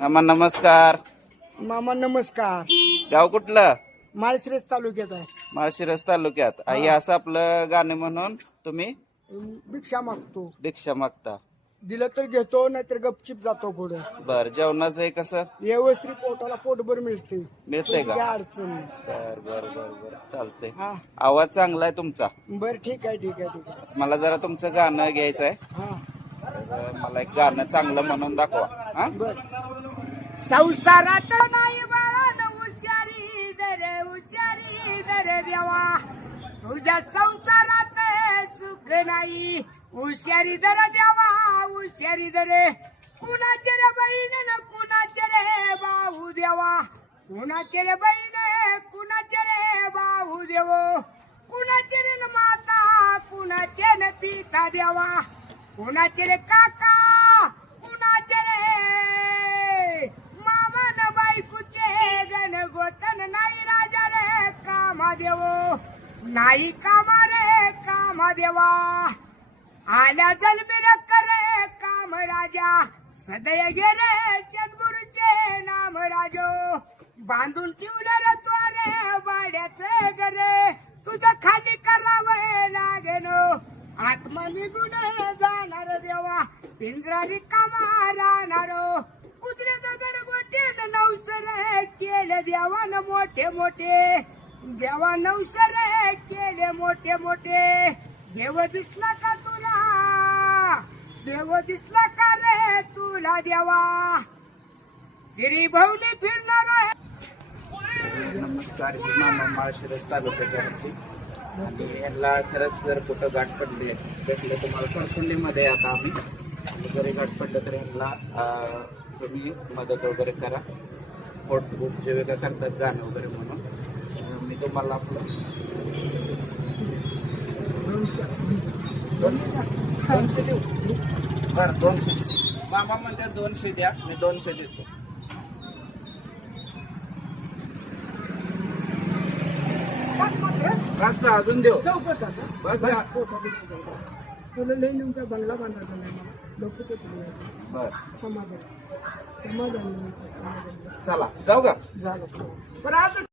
मामा नमस्कार. मामा नमस्कार. गाव कुठलं? माळशिरस तालुक्यात आहे. माळशिरस तालुक्यात. हे असं आपलं गाणं म्हणून तुम्ही भिक्षा मागतो, दीक्षा मागता. दिलं तर घेतो नाहीतर गपचिप जातो पुढे. बर जेवणाचं हे कसं व्यवस्थित पोटाला पोटभर मिळते. मिळतंय का? काय अडचण नाही. बर बर बर बर चालतंय. हा आवाज चांगला आहे तुमचा. बर ठीक आहे ठीक आहे ठीक आहे. मला जरा तुमचं गाणं घ्यायचं आहे. हा तर मला एक गाणं चांगलं म्हणून दाखवा. हा बर. संसारात नाही बाळा उच्चारी दर देवा, तुझ्या संसारात सुख नाही हुशारी दर देवा, हुशारी दर. कुणाचे रे बहीण न कुणाचे रे भाऊ देवा, कुणाचे रे बहीण कुणाचे रे भाऊ देव, कुणाचे रे न माता कुणाचे न पिता देवा, कुणाचे रे काका कुणाचे रे मामा न बायकुचे गण गोतन नाही राजा रे कामा देव, नाही कामा रे कामा देवा. आल्या जन्मी रे करे काम राजा, सदय गेले सद्गुरूचे नाम राजो. बांधून ठेवलं रे त्वारे बाड्याचे घरे, तुझं खाली करावं लागेल. आत्मा निघून जाणार देवा, पिंजरा रिकामा राहणार. कुत्रे दगड गोटे नवसर केले देवान मोठे मोठे, देवा नवसर केले मोठे मोठे. देव दिसला का तुला, देव दिसला का रे तुला देवा, तिरी भवली फिरणार. नमस्कार. ही मामा माळशिरस तालुक्याच्या आणि याला खरंच जर कुठं गाठ पडली भेटले तुम्हाला करसुंडीमध्ये आता आम्ही जरी गाठ पडलं तर ह्यांना तुम्ही मदत वगैरे करा. पोट उपजीविका करतात गाणं वगैरे म्हणून. मी तुम्हाला आपलं 200 देऊ. बरं 200 मामा म्हणतात 200 द्या, मी 200 देतो. बस का अजून देऊ? चौकट बस का? तुला लई नेमका बंगला बांधायचा नाही मला, लोक बर समाजात समाधान चला जाऊ का? झालं. पण आज